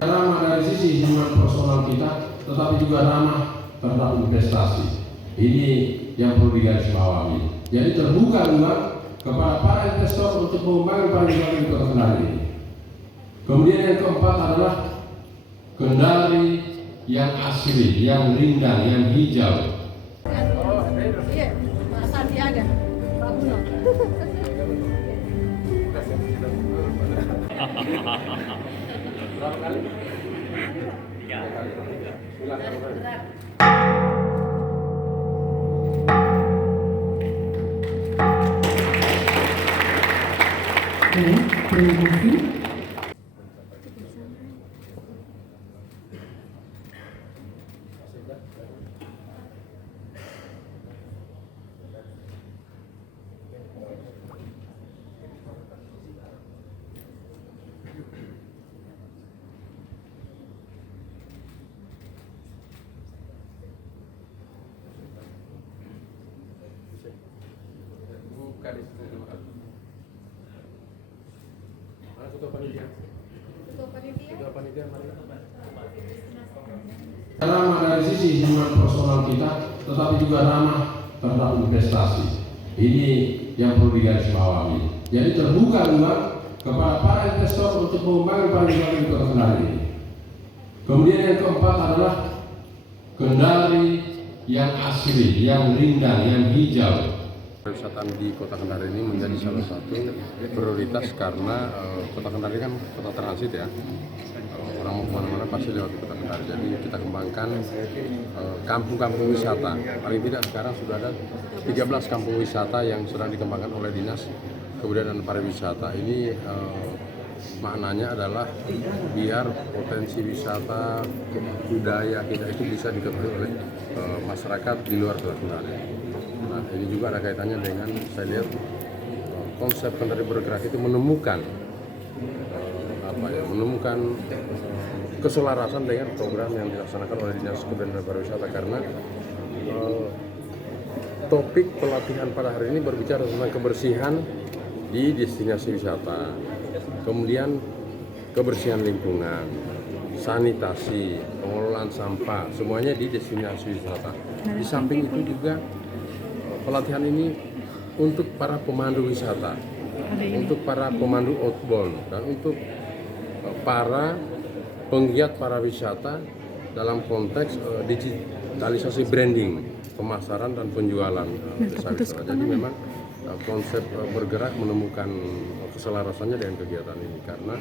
Ramah dari sisi hubungan personal kita, tetapi juga ramah terhadap investasi. Ini yang perlu digarisbawahi. Jadi terbuka ruang kepada para investor untuk mengembangkan pariwisata di Kota Kendari. Kemudian yang keempat adalah Kendari yang asli, yang rindang, yang hijau. Iya, Mas Sandiaga, Prabowo. Berapa kali? 3 kali. Silakan. Terima kasih. Buka di situ. Mana ketua panitia? Ketua panitia mana? Ramah dari sisi hubungan personal kita, tetapi juga ramah terhadap investasi. Ini yang perlu digarisbawahi. Jadi terbuka ruang kepada para investor untuk mengembangkan pariwisata di Kota Kendari. Kemudian yang keempat adalah Kendari yang asli, yang rindang, yang hijau. Pariwisata di Kota Kendari ini menjadi salah satu prioritas karena Kota Kendari kan kota transit ya. Orang mau kemana-mana pasti lewat Kota Kendari. Jadi kita kembangkan kampung-kampung wisata. Paling tidak sekarang sudah ada 13 kampung wisata yang sedang dikembangkan oleh Dinas Kebudayaan dan Pariwisata. Ini maknanya adalah biar potensi wisata budaya kita itu bisa diketahui oleh masyarakat di luar Kota Kendari. Nah, ini juga ada kaitannya dengan saya lihat konsep Kendari bergerak itu menemukan keselarasan dengan program yang dilaksanakan oleh Dinas Kebudayaan dan Pariwisata karena topik pelatihan pada hari ini berbicara tentang kebersihan di destinasi wisata, kemudian kebersihan lingkungan, sanitasi, pengelolaan sampah, semuanya di destinasi wisata. Di samping itu juga pelatihan ini untuk para pemandu wisata, untuk para pemandu outbound, dan untuk para penggiat pariwisata dalam konteks digitalisasi branding, pemasaran dan penjualan jasa wisata. Jadi memang konsep bergerak menemukan keselarasannya dengan kegiatan ini karena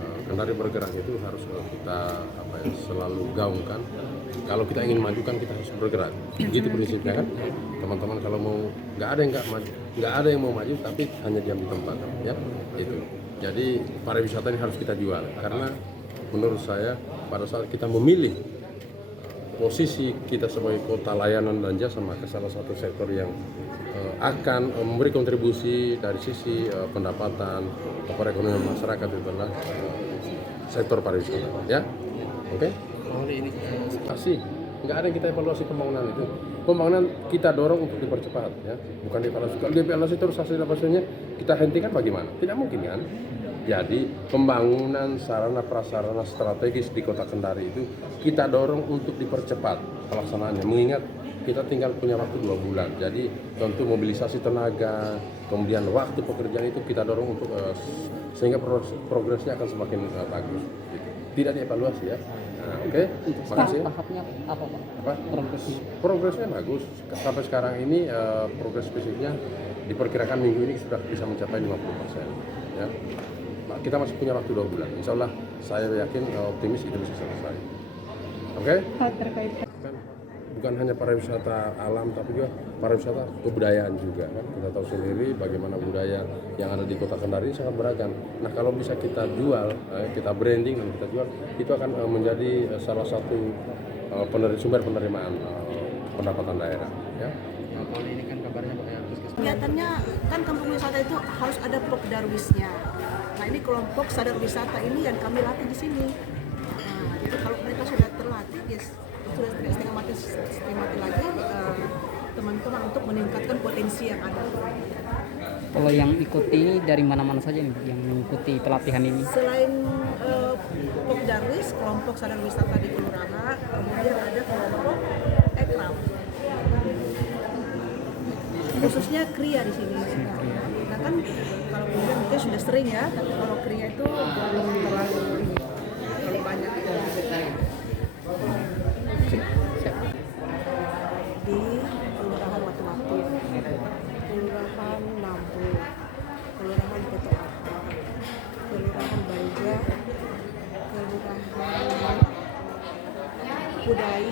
Kendari bergerak itu harus kita selalu gaungkan. Kalau kita ingin maju kan kita harus bergerak. Begitu prinsipnya kan, teman-teman. Kalau mau nggak ada yang mau maju, tapi hanya diam di tempat, ya itu. Jadi pariwisata ini harus kita jual karena menurut saya pada saat kita memilih posisi kita sebagai kota layanan dan jasa, maka salah satu sektor yang akan memberi kontribusi dari sisi pendapatan perekonomian masyarakat itu adalah sektor pariwisata, ya, oke? Ini Pasti nggak ada yang kita evaluasi pembangunan itu. Pembangunan kita dorong untuk dipercepat, ya, bukan dievaluasi. Kalau dievaluasi terus hasil evaluasinya kita hentikan bagaimana? Tidak mungkin kan? Jadi pembangunan sarana prasarana strategis di Kota Kendari itu kita dorong untuk dipercepat pelaksanaannya. Mengingat kita tinggal punya waktu 2 bulan. Jadi tentu mobilisasi tenaga, kemudian waktu pekerjaan itu kita dorong untuk sehingga progresnya akan semakin bagus. Gitu. Tidak dievaluasi ya. Nah, oke. Makasih. Tahapnya apa Pak? Apa? Progresnya bagus. Sampai sekarang ini progres fisiknya diperkirakan minggu ini sudah bisa mencapai 50%. Ya. Kita masih punya waktu 2 bulan. Insya Allah saya yakin optimis itu bisa selesai. Oke? Terkait Bukan hanya pariwisata alam, tapi juga pariwisata kebudayaan juga kan. Kita tahu sendiri bagaimana budaya yang ada di Kota Kendari sangat beragam. Nah, kalau bisa kita jual, kita branding dan kita jual, itu akan menjadi salah satu sumber penerimaan pendapatan daerah. Ya. Kalau ini kan kabarnya Pak ya, Kegiatannya kan kampung wisata itu harus ada Pokdarwisnya. Nah, ini kelompok sadar wisata ini yang kami latih di sini. Nah, jadi kalau mereka sudah terlatih, sudah tidak setengah mati lagi teman-teman untuk meningkatkan potensi yang ada. Kalau yang ikuti ini dari mana-mana saja nih Bu, yang mengikuti pelatihan ini? Selain Pokdarwis, kelompok sadar wisata di kelurahan, kemudian ada kelompok ekraf, khususnya kria di sini. Nah kan kalau kemudian mungkin sudah sering ya, tapi kalau kria itu belum terlalu banyak. Di kelurahan Watu-Watu, kelurahan Nampu, kelurahan Peto Apa, kelurahan Baja, kelurahan Budai,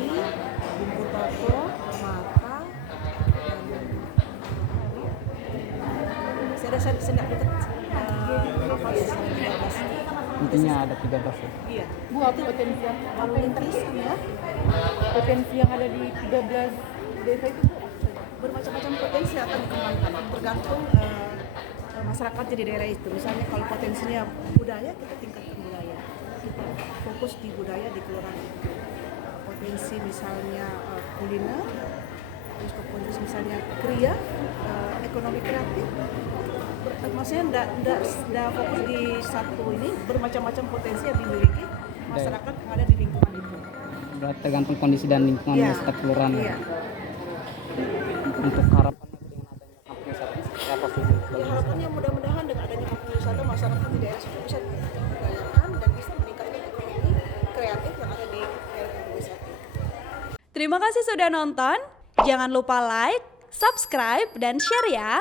Bumbu Toko, Mata, dan saya sedang dekat hafal 13. Intinya ada 13 ya. Iya. Bu, apa potensi yang Lalu lintisan ya, potensi yang ada di 13 desa itu Bu? Apa saja? bermacam-macam potensi yang akan dikembangkan tergantung masyarakatnya di daerah itu. Misalnya kalau potensinya budaya, kita tingkatkan budaya, kita fokus di budaya di kelurahan itu. Potensi misalnya kuliner, terus potensi misalnya kria, ekonomi kreatif. Maksudnya tidak fokus di satu ini, bermacam-macam potensi yang dimiliki masyarakat yang ada di lingkungan itu. Berarti tergantung kondisi dan lingkungan Iya. setiap kelurahan. Iya. Untuk harapannya dengan adanya kampung wisata ini seperti apa sih Bu? Ya harapannya mudah-mudahan dengan adanya kampung wisata masyarakat di daerah sudah bisa memberdayakan dan bisa meningkatkan ekonomi kreatif yang ada di daerah kampung wisata. Terima kasih sudah nonton. Jangan lupa like, subscribe, dan share ya.